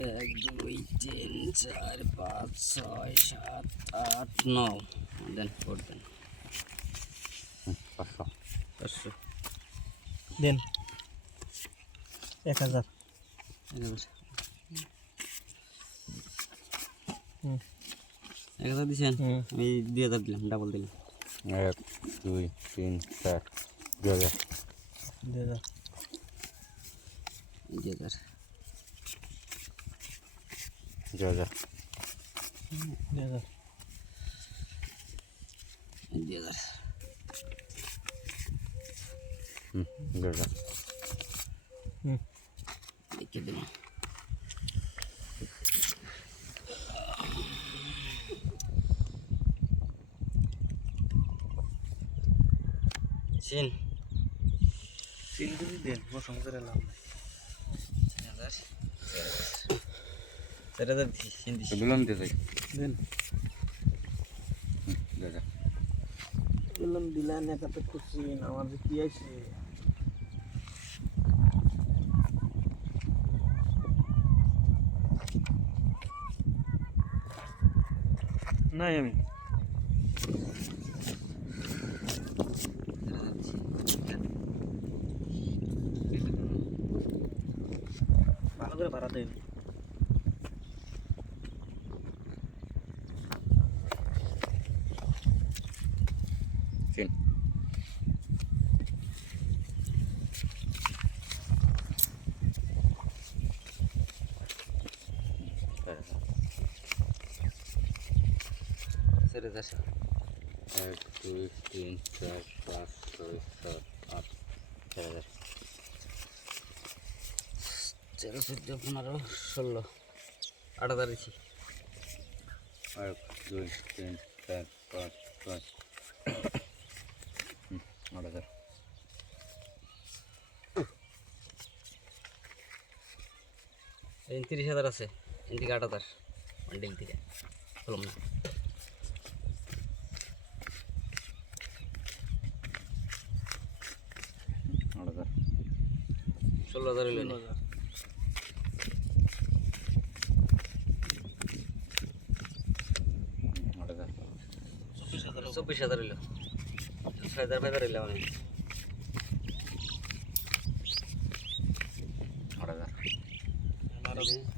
1 2 3 4 5 6 7 8 9 দেন code দেন 500 দেন 1000 1000 দিছেন আমি 2000 দিলাম ডাবল দিলাম 1 2 3 4 2000 2000 2000 2000 লিখে দিলাম সিন দিদি দেন বসং করে লাভ নাই 4000 হিন্দি দিলাম দিতে দেন 2000 বললাম দিলেন একাতে খুশি আমার যে কি আইছে নাই আমি ভালো করে ভাড়া দেন চিন সেরে যাচ্ছে 1 2 3 4 5 6 7 8 4000 13 14 15 16 8000 দিছি 1 2 3 4 5 6 8000 এই 30000 আছে এদিকে 8000 বান্ডিল থেকে বললাম না 16000 হইলো না 24000 হইলো 6000 500 হইলো মানে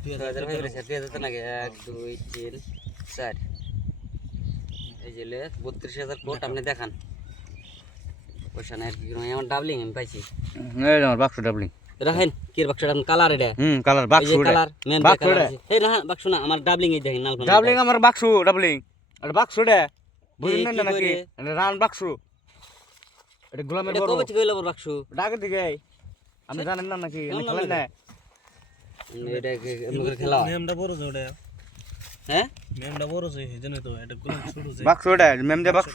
2000 500 2000 নাকি 1 2 3 4 এই যে 32000 কোট আপনি দেখান পয়সা নাই আর কি আমার ডাবলিং আমি পাইছি এই আমার বাক্স ডাবলিং রাখেন কি বাক্সটা কালার এটা কালার বাক্স কালার মেন কালার এই না বাক্স না আমার ডাবলিং এই দেখেন নাল ডাবলিং আমার বাক্স ডাবলিং এটা বাক্স রে বুঝলেন না নাকি এটা রান বাক্স এটা গোলামের বড় কবে থেকে হইলো বাক্স ডাকে দিকে আপনি জানেন না নাকি আমি খেলেন না এটা এমনি খেলা মেমটা বড় যে ওটা হ্যাঁ মেমটা বড় যে এজন্য তো এটা গুলো ছোট যে বাক্স এটা মেম দে বাক্স